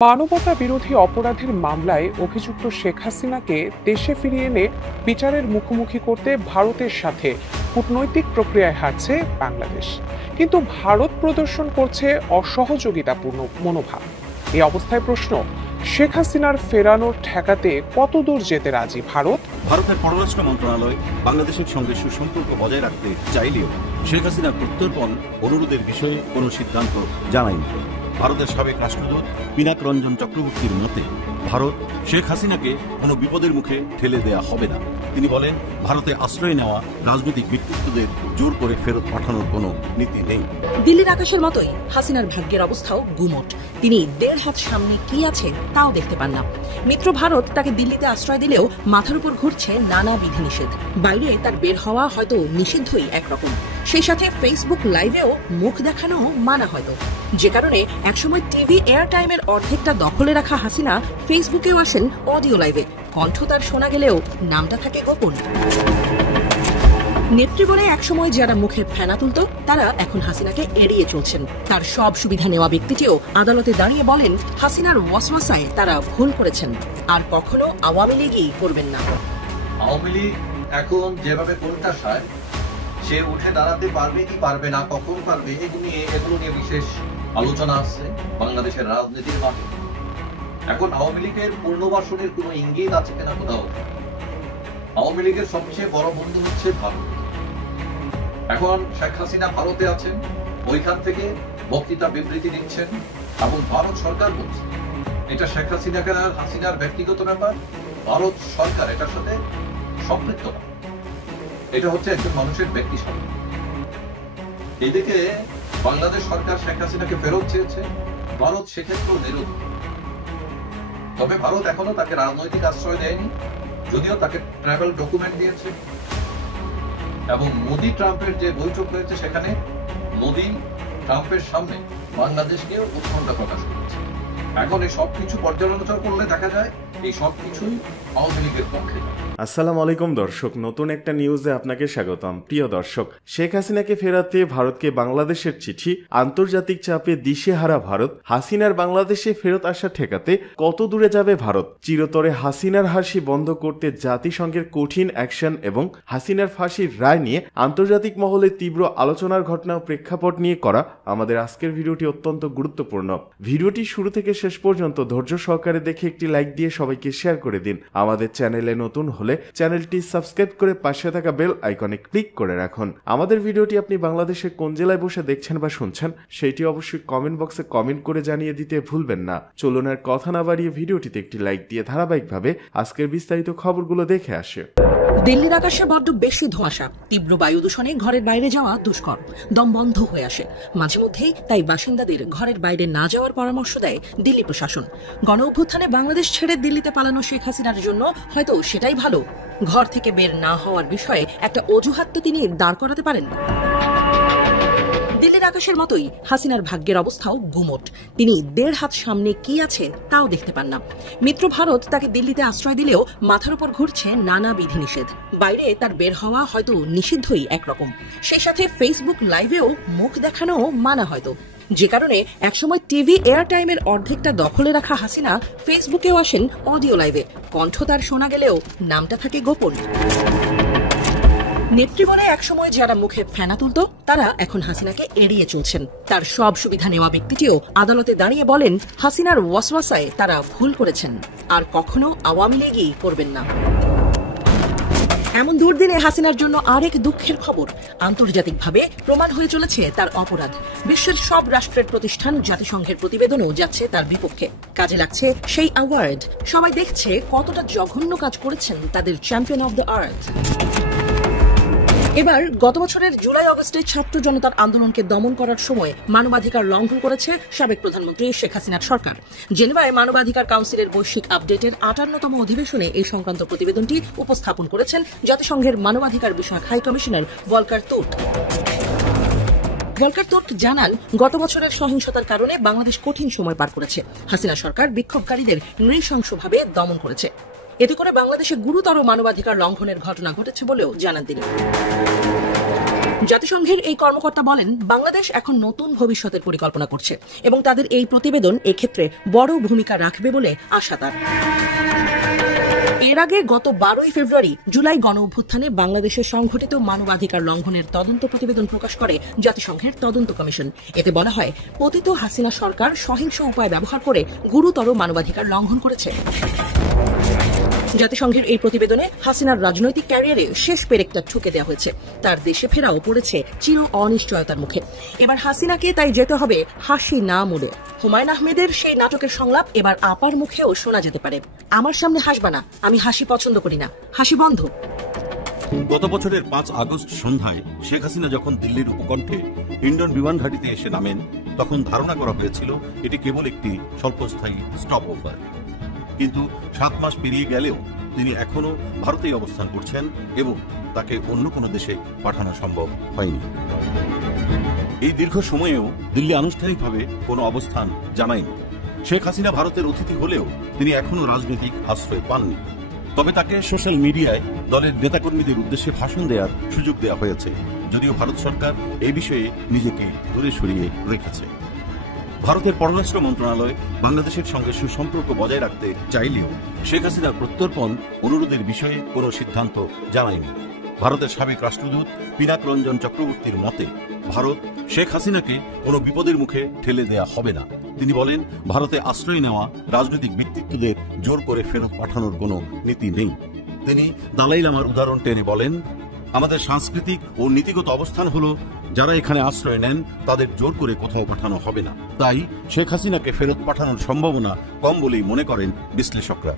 মানবতা বিরোধী অপরাধের মামলায় অভিযুক্ত শেখ হাসিনাকে দেশে ফিরিয়ে এনে বিচারের মুখোমুখি করতে ভারতের সাথে কূটনৈতিক প্রক্রিয়ায় হাঁটছে বাংলাদেশ, কিন্তু ভারত প্রদর্শন করছে অসহযোগিতাপূর্ণ মনোভাব। এই অবস্থায় প্রশ্ন, শেখ হাসিনার ফেরানোর ঠেকাতে কতদূর যেতে রাজি ভারত? ভারতের পররাষ্ট্র মন্ত্রণালয় বাংলাদেশের সঙ্গে সুসম্পর্ক বজায় রাখতে চাইলেও শেখ হাসিনার প্রত্যর্পণ অনুরোধের বিষয়ে কোনো সিদ্ধান্ত জানায়নি। ভারতের সাবেক রাষ্ট্রদূত পিনাক রঞ্জন চক্রবর্তীর মতে, ভারত শেখ হাসিনাকে কোনো বিপদের মুখে ঠেলে দেয়া হবে না। তিনি বলেন, ভারতে আশ্রয় নেওয়া রাজনৈতিক ব্যক্তিত্বদের জোর করে ফেরত পাঠানোর কোনো নীতি নেই। দিল্লির আকাশের মতোই হাসিনার ভাগ্যের অবস্থাও গুমোট। তিনি 1.5 হাত সামনে কি আছে তাও দেখতে পান না। মিত্র ভারত তাকে দিল্লিতে আশ্রয় দিলেও মাথার উপর ঘুরছে নানা বিধিনিষেধ। বাইরে তার বের হওয়া হয়তো নিষিদ্ধই একরকম, সেই সাথে ফেসবুক লাইভেও মুখ দেখানো মানা হয়তো, যে কারণে একসময় টিভি এয়ার টাইমের অর্ধেকটা দখলে রাখা হাসিনা ফেসবুকেও আসেন অডিও লাইভে। কণ্ঠ তার শোনা গেলেও নামটা থাকে গোপন। নেত্রী বলে একসময় যারা মুখে ফেনা তুলত, তারা এখন হাসিনাকে এড়িয়ে চলছেন। তার সব সুবিধা নেওয়া ব্যক্তিটিও আদালতে দাঁড়িয়ে বলেন, হাসিনার ওয়াসওয়াসায় তারা ভুল করেছেন, আর কখনো আওয়ামী লীগই করবেন না। আওয়ামী লীগ এখন যেভাবে কোণঠাসায়, সে উঠে দাঁড়াতে পারবে কি পারবে না, কখন পারবে, এগুলো নিয়ে বিশেষ আলোচনা আসছে বাংলাদেশের রাজনীতির মাঠে। এখন আওয়ামী লীগের পুনর্বাসনের কোনো ইঙ্গিত আছে কিনা কোথাও? আওয়ামী লীগের সবচেয়ে বড় বন্ধু হচ্ছে ভারত। এখন শেখ হাসিনা ভারতে আছেন, ওইখান থেকে বক্তৃতা বিবৃতি দিচ্ছেন, এবং ভারত সরকার বলছে এটা শেখ হাসিনার ব্যক্তিগত ব্যাপার, ভারত সরকার এটার সাথে সম্পৃক্ত না, এটা হচ্ছে একজন মানুষের ব্যক্তি স্বাধীন। এইদিকে বাংলাদেশ সরকার শেখ হাসিনাকে ফেরত চেয়েছে, ভারত সেক্ষেত্রেও বিরোধী। তবে ভারত এখনো তাকে রাজনৈতিক আশ্রয় দেয়নি, যদিও তাকে ট্রাভেল ডকুমেন্ট দিয়েছে। এবং মোদি ট্রাম্পের যে বৈঠক হয়েছে, সেখানে মোদি ট্রাম্পের সামনে বাংলাদেশকেও উৎকণ্ঠা প্রকাশ করেছে। এখন এই সবকিছু পর্যালোচনা করলে দেখা যায় এই সবকিছুই আওয়ামী লীগের পক্ষে। আসসালামু আলাইকুম দর্শক, নতুন একটা নিউজে আপনাকে স্বাগতম। প্রিয় দর্শক, শেখ হাসিনাকে ফেরাতে ভারতকে বাংলাদেশের চিঠি, আন্তর্জাতিক চাপে দিশেহারা ভারত, হাসিনার বাংলাদেশে ফেরত আসা ঠেকাতে কত দূরে যাবে ভারত? চিরতরে হাসিনার হাসি বন্ধ করতে জাতিসংঘের কঠিন অ্যাকশন এবং হাসিনার ফাঁসির রায় নিয়ে আন্তর্জাতিক মহলে তীব্র আলোচনার ঘটনা প্রেক্ষাপট নিয়ে করা আমাদের আজকের ভিডিওটি অত্যন্ত গুরুত্বপূর্ণ। ভিডিওটি শুরু থেকে শেষ পর্যন্ত ধৈর্য সহকারে দেখে একটি লাইক দিয়ে সবাইকে শেয়ার করে দিন। আমাদের চ্যানেলে নতুন হলে চ্যানেলটি সাবস্ক্রাইব করে পাশে থাকা বেল আইকনে ক্লিক করে রাখুন। আমাদের ভিডিওটি আপনি বাংলাদেশের কোন জেলায় বসে দেখছেন বা শুনছেন সেটি অবশ্যই কমেন্ট বক্সে কমেন্ট করে জানিয়ে দিতে ভুলবেন না। চলুন আর কথা না বাড়িয়ে ভিডিওটিতে একটি লাইক দিয়ে ধারাবাহিকভাবে আজকের বিস্তারিত খবরগুলো দেখে আসে। দিল্লির আকাশে বড্ড বেশি ধোঁয়াশা, তীব্র বায়ু দূষণে ঘরের বাইরে যাওয়া দুষ্কর, দম বন্ধ হয়ে আসে মাঝে মধ্যেই। তাই বাসিন্দাদের ঘরের বাইরে না যাওয়ার পরামর্শ দেয় দিল্লি প্রশাসন। গণ অভ্যুত্থানে বাংলাদেশ ছেড়ে দিল্লিতে পালানো শেখ হাসিনার জন্য হয়তো সেটাই ভালো। ঘর থেকে বের না হওয়ার বিষয়ে একটা অজুহাত তো তিনি দাঁড় করাতে পারেন। দিল্লির আকাশের মতোই হাসিনার ভাগ্যের অবস্থাও গুমোট। তিনি 1.5 হাত সামনে কি আছে তাও দেখতে পান না। মিত্র ভারত তাকে দিল্লিতে আশ্রয় দিলেও মাথার উপর ঘুরছে নানা বিধিনিষেধ। বাইরে তার বের হওয়া হয়তো নিষিদ্ধই একরকম, সেই সাথে ফেসবুক লাইভেও মুখ দেখানো মানা হয়তো, যে কারণে একসময় টিভি এয়ার টাইমের অর্ধেকটা দখলে রাখা হাসিনা ফেসবুকেও আসেন অডিও লাইভে। কণ্ঠ তার শোনা গেলেও নামটা থাকে গোপন। নেত্রী বলে একসময় যারা মুখে ফেনা তুলত, তারা এখন হাসিনাকে এড়িয়ে চলছেন। তার সব সুবিধা নেওয়া ব্যক্তিটিও আদালতে দাঁড়িয়ে বলেন, হাসিনার ওয়াসওয়াসায় তারা ভুল করেছেন, আর কখনো আওয়ামী লীগই করবেন না। এমন দুর্দিনে হাসিনার জন্য আরেক দুঃখের খবর। আন্তর্জাতিকভাবে প্রমাণ হয়ে চলেছে তার অপরাধ। বিশ্বের সব রাষ্ট্রের প্রতিষ্ঠান, জাতিসংঘের প্রতিবেদনও যাচ্ছে তার বিপক্ষে। কাজে লাগছে সেই অ্যাওয়ার্ড। সবাই দেখছে কতটা জঘন্য কাজ করেছেন তাদের চ্যাম্পিয়ন অব দ্য আর্থ। এবার গত বছরের জুলাই আগস্টে ছাত্র জনতার আন্দোলনকে দমন করার সময় মানবাধিকার লঙ্ঘন করেছে সাবেক প্রধানমন্ত্রী শেখ হাসিনার সরকার। জেনেভায় মানবাধিকার কাউন্সিলের বৈশ্বিক আপডেটের 58তম অধিবেশনে এই সংক্রান্ত প্রতিবেদনটি উপস্থাপন করেছেন জাতিসংঘের মানবাধিকার বিষয়ক high commissioner Volker Turk. Volker Turk জানান, গত বছরের সহিংসতার কারণে বাংলাদেশ কঠিন সময় পার করেছে। হাসিনা সরকার বিক্ষোভকারীদের নৃশংসভাবে দমন করেছে। এতে করে বাংলাদেশে গুরুতর মানবাধিকার লঙ্ঘনের ঘটনা ঘটেছে বলেও জানান তিনি। জাতিসংঘের এই কর্মকর্তা বলেন, বাংলাদেশ এখন নতুন ভবিষ্যতের পরিকল্পনা করছে এবং তাদের এই প্রতিবেদন এক্ষেত্রে বড় ভূমিকা রাখবে বলে আশা তার। এর আগে গত 12 ফেব্রুয়ারি জুলাই গণ অভ্যুত্থানে বাংলাদেশে সংঘটিত মানবাধিকার লঙ্ঘনের তদন্ত প্রতিবেদন প্রকাশ করে জাতিসংঘের তদন্ত কমিশন। এতে বলা হয়, পতিত হাসিনা সরকার সহিংস উপায় ব্যবহার করে গুরুতর মানবাধিকার লঙ্ঘন করেছে। জাতিসংঘের এই প্রতিবেদনে হাসিনার রাজনৈতিক ক্যারিয়ারে শেষ পেরেকটা ঠুকে দেওয়া হয়েছে। তার দেশে ফেরাও পড়েছে চির অনিশ্চয়তার মুখে। এবার হাসিনাকে তাই যেতে হবে হাসি না মোড়ে। হুমায়ুন আহমেদের সেই নাটকের সংলাপ এবার আপার মুখেও শোনা যেতে পারে, আমার সামনে হাসবা না, আমি হাসি পছন্দ করি না, হাসি বন্ধ। গত বছরের 5 আগস্ট সন্ধ্যায় শেখ হাসিনা যখন দিল্লির উপকণ্ঠে ইন্ডন বিমান ঘাঁটিতে এসে নামেন, তখন ধারণা করা হয়েছিল এটি কেবল একটি স্বল্পস্থায়ী স্টপ ওভার। কিন্তু 7 মাস পেরিয়ে গেলেও তিনি এখনো ভারতেই অবস্থান করছেন এবং তাকে অন্য কোনো দেশে পাঠানো সম্ভব হয়নি। এই দীর্ঘ সময়েও দিল্লি আনুষ্ঠানিকভাবে কোনো অবস্থান জানায়নি। শেখ হাসিনা ভারতের অতিথি হলেও তিনি এখনো রাজনৈতিক আশ্রয় পাননি। তবে তাকে সোশ্যাল মিডিয়ায় দলের নেতাকর্মীদের উদ্দেশ্যে ভাষণ দেওয়ার সুযোগ দেওয়া হয়েছে, যদিও ভারত সরকার এই বিষয়ে নিজেকে দূরে সরিয়ে রেখেছে। ভারতের পররাষ্ট্র মন্ত্রণালয় বাংলাদেশের সঙ্গে সুসম্পর্ক বজায় রাখতে চাইলেও শেখ হাসিনার প্রত্যর্পণ অনুরোধের বিষয়ে কোনো সিদ্ধান্ত জানায়নি। ভারতের সাবেক রাষ্ট্রদূত পিনাক রঞ্জন চক্রবর্তীর মতে, ভারত শেখ হাসিনাকে কোনো বিপদের মুখে ঠেলে দেয়া হবে না। তিনি বলেন, ভারতে আশ্রয় নেওয়া রাজনৈতিক ব্যক্তিত্বদের জোর করে ফেরত পাঠানোর কোনো নীতি নেই। তিনি দালাই লামার উদাহরণ টেনে বলেন, আমাদের সাংস্কৃতিক ও নীতিগত অবস্থান হলো, যারা এখানে আশ্রয় নেন তাদের জোর করে কোথাও পাঠানো হবে না। তাই শেখ হাসিনাকে ফেরত পাঠানোর সম্ভাবনা কম বলেই মনে করেন বিশ্লেষকরা।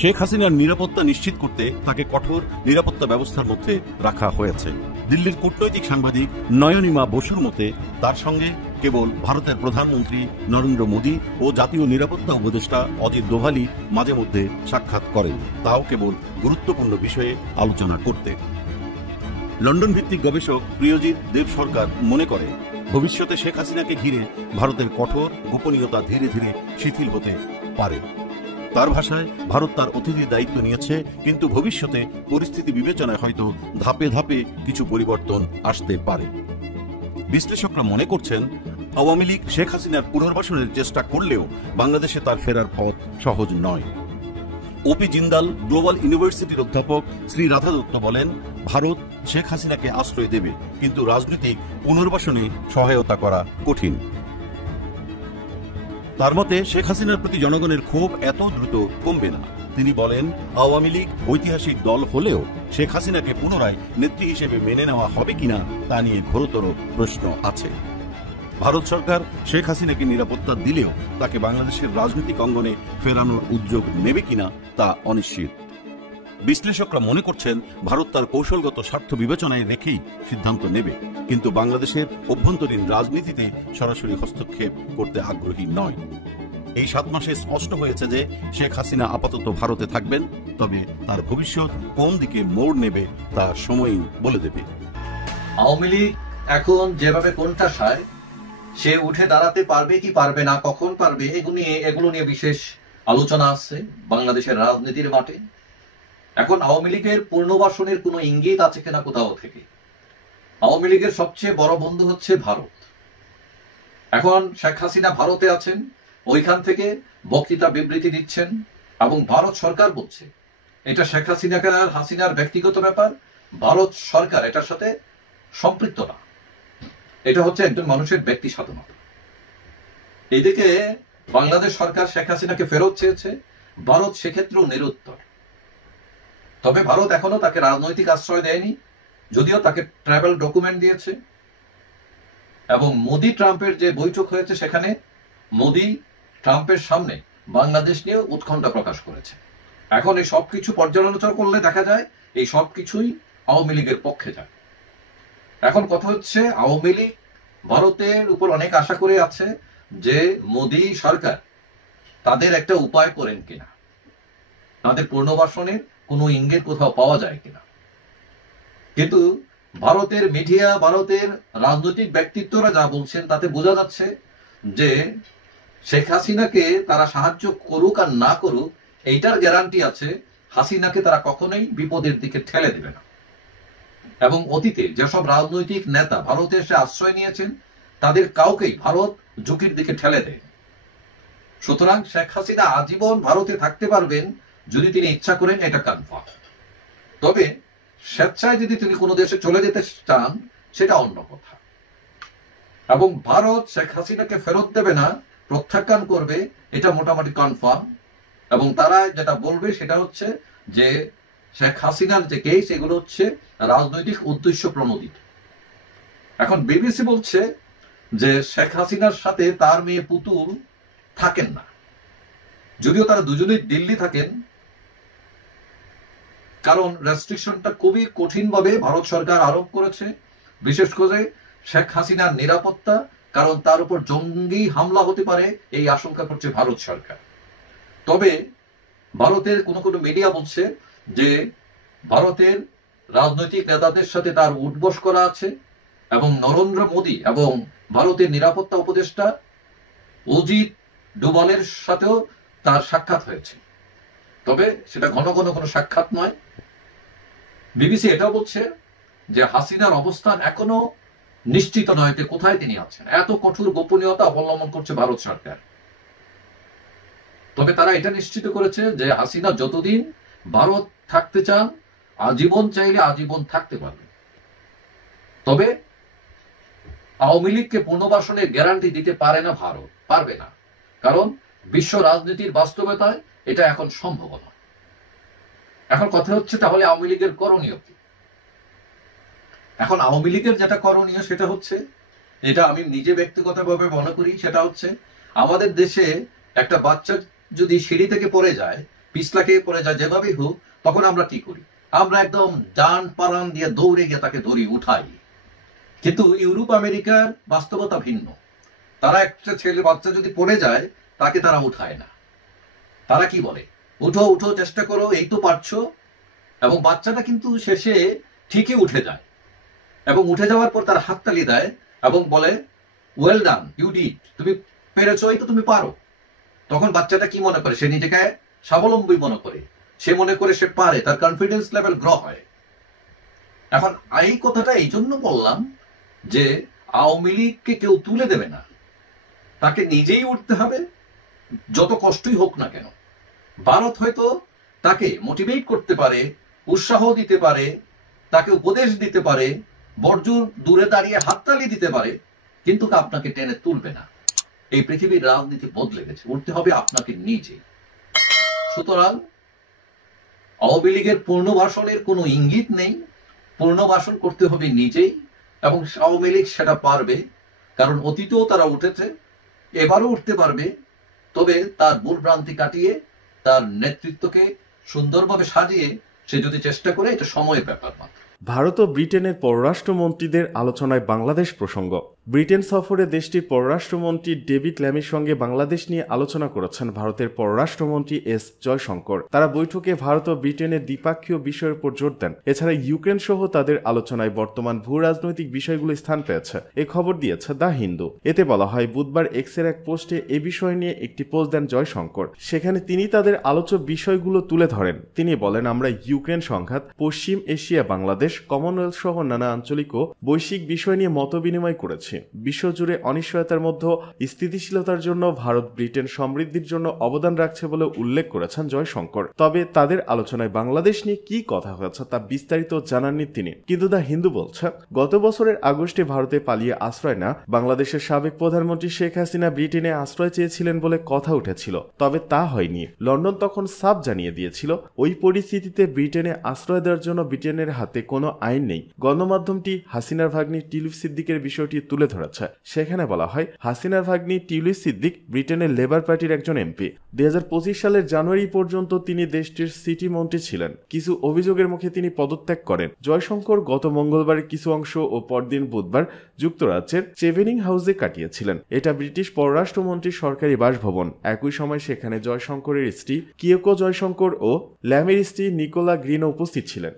শেখ হাসিনার নিরাপত্তা নিশ্চিত করতে তাকে কঠোর নিরাপত্তা ব্যবস্থার মধ্যে রাখা হয়েছে। দিল্লির কূটনৈতিক সাংবাদিক নয়নিমা বসুর মতে, তার সঙ্গে কেবল ভারতের প্রধানমন্ত্রী নরেন্দ্র মোদী ও জাতীয় নিরাপত্তা উপদেষ্টা অজিত দোভালি মাঝে মধ্যে সাক্ষাৎ করেন, তাও কেবল গুরুত্বপূর্ণ বিষয়ে আলোচনা করতে। লন্ডন ভিত্তিক গবেষক প্রিয়জিৎ দেব সরকার মনে করে, ভবিষ্যতে শেখ হাসিনাকে ঘিরে ভারতের কঠোর গোপনীয়তা ধীরে ধীরে শিথিল হতে পারে। তার ভাষায়, ভারত তার অতিথির দায়িত্ব নিয়েছে, কিন্তু ভবিষ্যতে পরিস্থিতি বিবেচনায় হয়তো ধাপে ধাপে কিছু পরিবর্তন আসতে পারে। বিশ্লেষকরা মনে করছেন, আওয়ামী লীগ শেখ হাসিনার পুনর্বাসনের চেষ্টা করলেও বাংলাদেশে তার ফেরার পথ সহজ নয়। ওপি জিন্দাল গ্লোবাল ইউনিভার্সিটির অধ্যাপক শ্রী রাধা দত্ত বলেন, ভারত শেখ হাসিনাকে আশ্রয় দেবে, কিন্তু রাজনৈতিক পুনর্বাসনে সহায়তা করা কঠিন। তার মতে, শেখ হাসিনার প্রতি জনগণের ক্ষোভ এত দ্রুত কমবে না। তিনি বলেন, আওয়ামী লীগ ঐতিহাসিক দল হলেও শেখ হাসিনাকে পুনরায় নেত্রী হিসেবে মেনে নেওয়া হবে কিনা তা নিয়ে ঘোরতর প্রশ্ন আছে। ভারত সরকার শেখ হাসিনাকে নিরাপত্তা দিলেও তাকে বাংলাদেশের রাজনৈতিক অঙ্গনে ফেরানোর উদ্যোগ নেবে কিনা তা অনিশ্চিত। বিশ্লেষকরা মনে করছেন, ভারত তার কৌশলগত স্বার্থ বিবেচনায় রেখেই সিদ্ধান্ত নেবে, কিন্তু বাংলাদেশের অভ্যন্তরীণ রাজনীতিতে সরাসরি হস্তক্ষেপ করতে আগ্রহী নয়। এই 7 মাসে স্পষ্ট হয়েছে যে শেখ হাসিনা আপাতত ভারতে থাকবেন, তবে তার ভবিষ্যৎ কোন দিকে মোড় নেবে তা সময়ই বলে দেবে। আওয়ামী লীগ এখন যেভাবে কোণঠাসায়, সে উঠে দাঁড়াতে পারবে কি পারবে না, কখন পারবে, এগুলো নিয়ে বিশেষ আলোচনা আসছে বাংলাদেশের রাজনীতির মাঠে। এখন আওয়ামী লীগের পুনর্বাসনের কোনো ইঙ্গিত আছে কিনা কোথাও থেকে। আওয়ামী লীগের সবচেয়ে বড় বন্ধু হচ্ছে ভারত। এখন শেখ হাসিনা ভারতে আছেন, ওইখান থেকে বক্তৃতা বিবৃতি দিচ্ছেন এবং ভারত সরকার বলছে এটা শেখ হাসিনার ব্যক্তিগত ব্যাপার, ভারত সরকার এটার সাথে সম্পৃক্ত না, এটা হচ্ছে একজন মানুষের ব্যক্তি স্বাধীনতা। এইদিকে বাংলাদেশ সরকার শেখ হাসিনাকে ফেরত চেয়েছে, ভারত সেক্ষেত্রেও নিরুত্তর। তবে ভারত এখনো তাকে রাজনৈতিক আশ্রয় দেয়নি, যদিও তাকে ট্রাভেল ডকুমেন্ট দিয়েছে। এবং মোদি ট্রাম্পের যে বৈঠক হয়েছে, সেখানে মোদি ট্রাম্পের সামনে বাংলাদেশ নিয়ে উৎকণ্ঠা প্রকাশ করেছে। এখন এই সবকিছু পর্যালোচনা করলে দেখা যায় এই সবকিছুই আওয়ামী লীগের পক্ষে যায়। এখন কথা হচ্ছে, আওয়ামী লীগ ভারতের উপর অনেক আশা করে আছে যে মোদি সরকার তাদের একটা উপায় করেন কিনা, তাদের পুনর্বাসনের কোনো ইঙ্গিত কোথাও পাওয়া যায় কিনা। কিন্তু ভারতের মিডিয়া, ভারতের রাজনৈতিক ব্যক্তিত্বরা যা বলছেন তাতে বোঝা যাচ্ছে যে শেখ হাসিনাকে তারা সাহায্য করুক আর না করুক, এইটার গ্যারান্টি আছে হাসিনাকে তারা কখনোই বিপদের দিকে ঠেলে দেবে না। এবং অতীতে যেসব রাজনৈতিক নেতা ভারতে এসে আশ্রয় নিয়েছেন তাদের কাউকেই ভারত ঝুঁকির দিকে ঠেলে দেয়। সুতরাং শেখ হাসিনা আজীবন ভারতে থাকতে পারবেন যদি তিনি ইচ্ছা করেন, এটা কনফার্ম। তবে স্বেচ্ছায় যদি তিনি কোনো দেশে চলে যেতে চান সেটা অন্য কথা। এবং ভারত শেখ হাসিনাকে ফেরত দেবে না, প্রত্যাখ্যান করবে, এটা মোটামুটি কনফার্ম। এবং তারা যেটা বলবে সেটা হচ্ছে যে শেখ হাসিনার যে কেস এগুলো হচ্ছে রাজনৈতিক উদ্দেশ্য প্রণোদিত। এখন বিবিসি বলছে যে শেখ হাসিনার সাথে তার মেয়ে পুতুল থাকেন না, যদিও তারা দুজনেই দিল্লি থাকেন, কারণ রেস্ট্রিকশনটা খুবই কঠিনভাবে ভারত সরকার আরোপ করেছে, বিশেষ করে শেখ হাসিনার নিরাপত্তা, কারণ তার উপর জঙ্গি হামলা হতে পারে এই আশঙ্কা করছে ভারত সরকার। তবে ভারতের কোনো কোনো মিডিয়া বলছে যে ভারতের রাজনৈতিক নেতাদের সাথে তার উঠবস করা আছে এবং নরেন্দ্র মোদী এবং ভারতের নিরাপত্তা উপদেষ্টা অজিত ডোভালের সাথেও তার সাক্ষাৎ হয়েছে। তবে সেটা ঘন ঘন কোনো সাক্ষাৎ নয়। বিবিসি এটাও বলছে যে হাসিনার অবস্থান এখনো নিশ্চিত নয় যে কোথায় তিনি আছেন, এত কঠোর গোপনীয়তা অবলম্বন করছে ভারত সরকার। তবে তারা এটা নিশ্চিত করেছে যে হাসিনা যতদিন ভারত থাকতে চান, আজীবন চাইলে আজীবন থাকতে পারবে। তবে আওয়ামী লীগকে পুনর্বাসনের গ্যারান্টি দিতে পারে না ভারত, পারবে না, কারণ বিশ্ব রাজনীতির বাস্তবতায় এটা এখন সম্ভব নয়। এখন কথা হচ্ছে তাহলে আওয়ামী লীগের করণীয় কি? এখন আওয়ামী লীগের যেটা করণীয় সেটা হচ্ছে, এটা আমি নিজে ব্যক্তিগতভাবে মনে করি, সেটা হচ্ছে আমাদের দেশে একটা বাচ্চা যদি সিঁড়ি থেকে পড়ে যায়, পিছলা খেয়ে পড়ে যায়, যেভাবেই হোক, তখন আমরা কি করি? আমরা একদম ডান পারান দিয়ে দৌড়ে গিয়ে তাকে ধরি, উঠাই। কিন্তু ইউরোপ আমেরিকার বাস্তবতা ভিন্ন। তারা একটা ছেলে বাচ্চা যদি পড়ে যায় তাকে তারা উঠায় না, তারা কি বলে, উঠো উঠো, চেষ্টা করো, এই তো পারছো। এবং বাচ্চাটা কিন্তু শেষে ঠিকই উঠে যায়, এবং উঠে যাওয়ার পর তার হাততালি দেয় এবং বলে ওয়েল ডান, ইউ ডিড, তুমি পেরেছো, এই তো তুমি পারো। তখন বাচ্চাটা কি মনে করে? সে নিজেকে স্বাবলম্বী মনে করে, সে মনে করে সে পারে, তার কনফিডেন্স লেভেল গ্রো হয়। এখন এই কথাটা এই জন্য বললাম যে আওয়ামী লীগকে কেউ তুলে দেবে না, তাকে নিজেই উঠতে হবে, যত কষ্টই হোক না কেন। ভারত হয়তো তাকে মোটিভেট করতে পারে, উৎসাহ দিতে পারে, তাকে উপদেশ দিতে পারে, বর্জুর দূরে দাঁড়িয়ে হাততালি দিতে পারে, কিন্তু আপনাকে টেনে তুলবে না। এই পৃথিবীর রাজনীতি বদলে গেছে, উঠতে হবে আপনাকে নিজে। সুতরাং আওয়ামী লীগের পুনর্বাসনের কোনো ইঙ্গিত নেই, পুনর্বাসন করতে হবে নিজেই, এবং আওয়ামী লীগ সেটা পারবে, কারণ অতীতেও তারা উঠেছে, এবারও উঠতে পারবে। তবে তার ভুলভ্রান্তি কাটিয়ে তার নেতৃত্বকে সুন্দরভাবে সাজিয়ে সে যদি চেষ্টা করে, এটা সময়ের ব্যাপার মাত্র। ভারত ও ব্রিটেনের পররাষ্ট্রমন্ত্রীদের আলোচনায় বাংলাদেশ প্রসঙ্গ। ব্রিটেন সফরে দেশটির পররাষ্ট্রমন্ত্রী ডেভিড ল্যামির সঙ্গে বাংলাদেশ নিয়ে আলোচনা করেছেন ভারতের পররাষ্ট্রমন্ত্রী এস জয়শঙ্কর। তারা বৈঠকে ভারত ও ব্রিটেনের দ্বিপাক্ষীয় বিষয়ের উপর জোর দেন। এছাড়া ইউক্রেন সহ তাদের আলোচনায় বর্তমান ভূ রাজনৈতিক বিষয়গুলো স্থান পেয়েছে, এ খবর দিয়েছে দ্য হিন্দু। এতে বলা হয়, বুধবার এক্সের এক পোস্টে এ বিষয় নিয়ে একটি পোস্ট দেন জয়শঙ্কর। সেখানে তিনি তাদের আলোচ্য বিষয়গুলো তুলে ধরেন। তিনি বলেন, আমরা ইউক্রেন সংঘাত, পশ্চিম এশিয়া, বাংলাদেশ, কমনওয়েলথ সহ নানা আঞ্চলিক ও বৈশ্বিক বিষয় নিয়ে মতবিনিময় করেছি। বিশ্বজুড়ে অনিশ্চয়তার মধ্যে স্থিতিশীলতার জন্য ভারত ব্রিটেন সমৃদ্ধির জন্য অবদান রাখছে বলে উল্লেখ করেছেন জয়শঙ্কর। তবে তাদের আলোচনায় বাংলাদেশ নিয়ে কি কথা হয়েছে তা বিস্তারিত জানাননি তিনি। কিন্তু দ্য হিন্দু বলছে, গত বছরের আগস্টে ভারতে পালিয়ে আশ্রয় না বাংলাদেশের সাবেক প্রধানমন্ত্রী শেখ হাসিনা ব্রিটেনে আশ্রয় চেয়েছিলেন বলে কথা উঠেছিল, তবে তা হয়নি। লন্ডন তখন সাফ জানিয়ে দিয়েছিল, ওই পরিস্থিতিতে ব্রিটেনে আশ্রয় দেওয়ার জন্য ব্রিটেনের হাতে কোনো আইন নেই। গণমাধ্যমটি হাসিনার ভাগ্নি টিউলিপ সিদ্দিকের বিষয়টি তুলে ধরেছে। সেখানে বলা হয়, হাসিনার ভাগ্নি টিউলিপ সিদ্দিক ব্রিটেনের লেবার পার্টির একজন এমপি। 2025 সালের জানুয়ারি পর্যন্ত তিনি দেশটির সিটি মন্ত্রী ছিলেন। কিছু অভিযোগের মুখে তিনি পদত্যাগ করেন। জয়শঙ্কর গত মঙ্গলবারের কিছু অংশ ও পরদিন বুধবার যুক্তরাজ্যের চেভেনিং হাউসে কাটিয়েছিলেন। এটা ব্রিটিশ পররাষ্ট্রমন্ত্রীর সরকারি বাসভবন। একই সময় সেখানে জয়শঙ্করের স্ত্রী কিয়োকো জয়শঙ্কর ও ল্যামের স্ত্রী নিকোলা গ্রিনও উপস্থিত ছিলেন।